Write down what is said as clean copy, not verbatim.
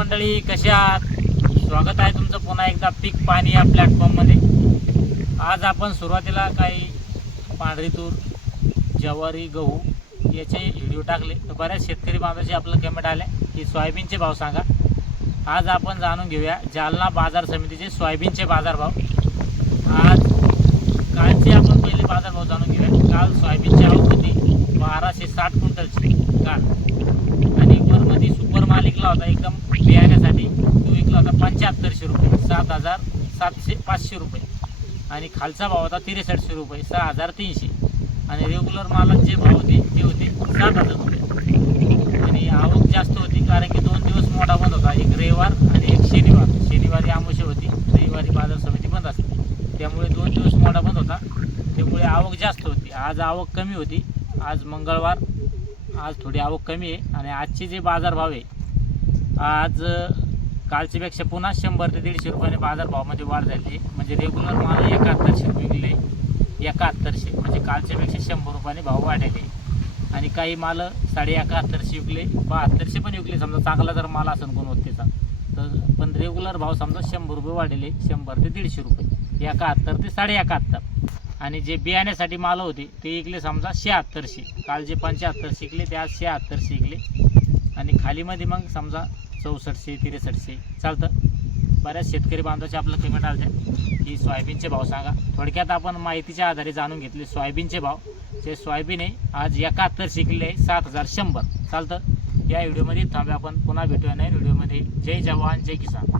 मंडळी, कशा आहात? स्वागत आहे तुमचं पुन्हा एकदा पीक पाणी या प्लॅटफॉर्ममध्ये। आज आपण सुरुवातीला काही पांढरी तूर, ज्वारी, गहू याचे व्हिडिओ टाकले तर बऱ्याच शेतकरी बांधवांचे आपलं कमेंट आले की सोयाबीनचे भाव सांगा। आज आपण जाणून घेऊया जालना बाजार समितीचे सोयाबीनचे बाजारभाव। आज कालचे आपण पहिले बाजारभाव जाणून घेऊया। काल सोयाबीनची आवक होती 1260 क्विंटलची काल, आणि वरमध्ये सुपर माल विकला होता एकदम बियाण्यासाठी, तो विकला होता 7500 रुपये, 7700 रुपये, आणि खालचा भाव होता 6300 रुपये, 6300, आणि रेग्युलर मालाचे जे भाव होते ते होते 7000 रुपये। आणि आवक जास्त होती कारण की 2 दिवस मोठा बंद होता, एक रविवार आणि एक शनिवार। शनिवारी अमावस्या होती, रविवारी बाजार समिती बंद असते, त्यामुळे 2 दिवस मोठा बंद होता, त्यामुळे आवक जास्त होती। आज आवक कमी होती, आज मंगळवार, आज थोडी आवक कमी आहे। आणि आजचे जे बाजारभाव आहे, आज कालच्यापेक्षा पुन्हा 100 ते 150 रुपयाने बाजारभावामध्ये वाढ झाली आहे। म्हणजे रेग्युलर माल 7100 रुपये विकले, 7100, म्हणजे कालच्यापेक्षा 100 रुपयाने भाव वाढले। आणि काही माल 7150 विकले, 7200 पण विकले, समजा चांगला जर माल असेल गुणवत्तेचा तर। पण रेग्युलर भाव समजा 100 रुपये वाढले, 100 ते 150 रुपये, 71 ते 71.5। आणि जे बियाण्यासाठी माल होते ते विकले समजा 7600, काल जे 7500 विकले ते आज 7600 विकले। आणि खालीमध्ये मग समजा 6400, 6300 चालतं। बऱ्याच शेतकरी बांधवाचे आपलं पेमेंट आलं की सोयाबीनचे भाव सांगा। थोडक्यात आपण माहितीच्या आधारे जाणून घेतले सोयाबीनचे भाव। जे सोयाबीन आहे आज 7100 विकले आहे, 7100 चालतं। या व्हिडिओमध्ये थांबे, आपण पुन्हा भेटूया नवीन व्हिडिओमध्ये। जय जवान जय किसान।